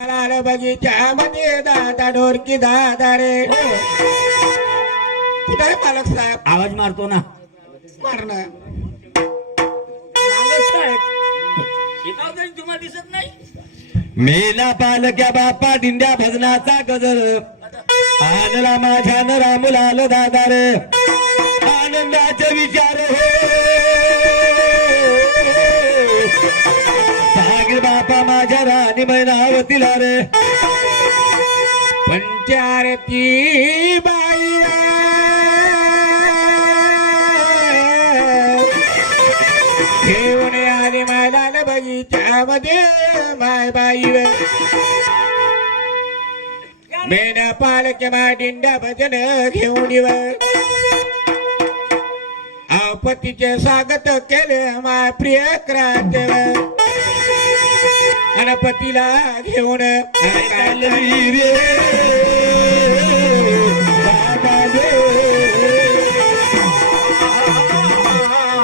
लाल बगीच्यामध्ये दादा ढोरकी दादा रे कुठे आहे मालक साहेब? आवाज मारतो ना. मारणं तुम्हाला दिसत नाही. मेला पालक्या बाप्पा दिंड्या भजनाचा गजर आणला माझ्या न रामलाल दादा रे आनंदाचे विचार हो सागर बापा माझ्या राणी मैनावतीला रे पंचारती बाई घेऊन आली माय लाल बगीच्यामध्ये माय बाई मेना पालक माय दिंड्या भजन घेऊन पतीचे स्वागत केले माय प्रिय क्रांती गणपतीला घेऊन रे बाबा रे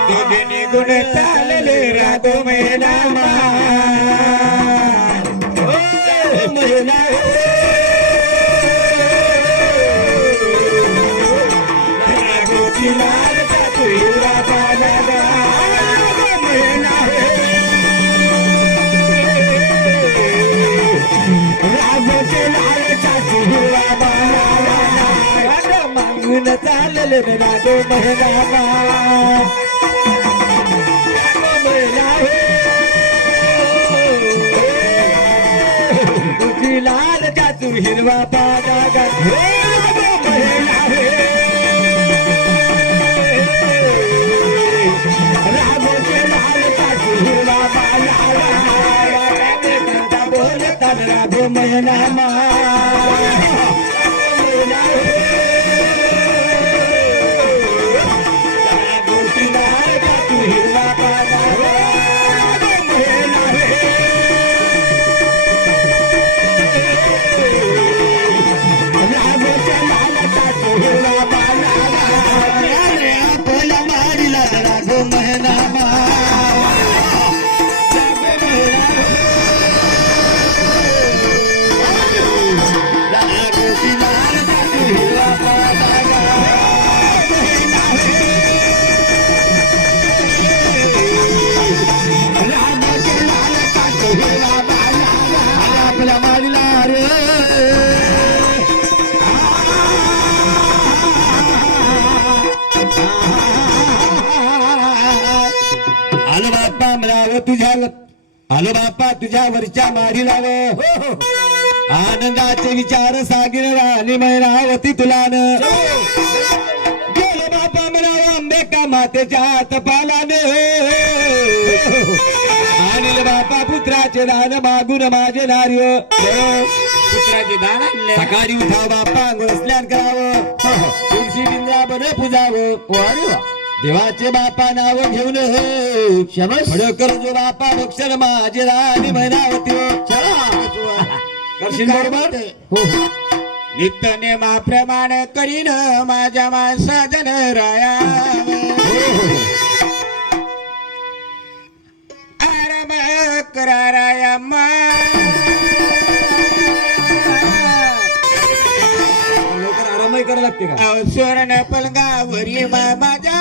दोघे निघून चालले राधो महिना महिना लाल चातुरा बाला महिना राजाचे लाल चाचुरा बाला मागून चालले राधो महिना महिना तुझी लाल चाचू हिरवा पादा महिना राघोचे लाल चाचू हिरवा बाला बोलतात राघो महिना राघोची लाल चाचू हिरवा पादा राघोच्या लाल चाचू हिरवा बाला बोला मारिला राघो महिना आपल्या मारिला रे आलो बाप्पा मला तुझ्यावर आलो बाप्पा तुझ्यावरच्या मारी लाव आनंदाचे विचार सागिर राणी मैनावती तुलान गेलो बाप्पा मला अंबेका मातेच्या तपालाने आणले बाप्पा पुत्राचे दान मागून माझे नार्य पुत्राची दान आणले सकाळी उठाव बाप्पा स्नान करावं तुळशी बिंद्रा बरे पुजावं देवाचे बापा नाव घेऊन कर जो बापा भक्षण माझे राणी मैनावती करशील बरोबर नित्य नेमाप्रमाणे करीन माझ्या माणसा जन राया आराम करा राया लवकर आरामही करावं लागते का सुवर्ण पलंगावरी माझ्या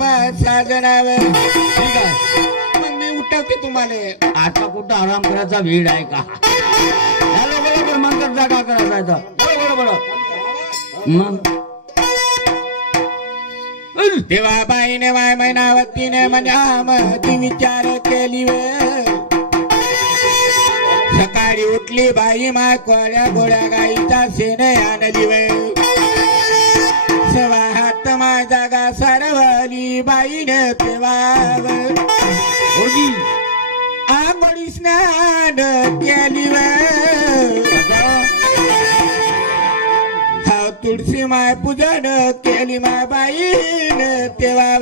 माणसा जनावर ठीक आहे मग मी उठवते तुम्हाला आता कुठं आराम करायचा वेळ आहे का? हॅलो बरोबर मंत्र जागा करायचा बरोबर मग तेव्हा बाईने माय मैनावतीने मनामती विचार केली सकाळी उठली बाई माय कोळ्या गोळ्या गाईचा सेन आणली सवा हात माय जागा सारवली बाईने तेव्हा आंघोळी स्नान केली तुळशी माय पूजन केली माय बाईन तेव्हा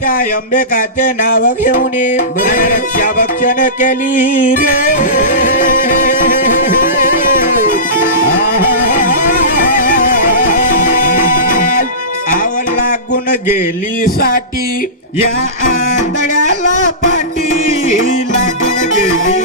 त्या अंबेकाचे नाव घेऊन रक्षा भक्षण केली रे आवड लागून गेली साठी या आंधळ्याला पाठी लागून गेली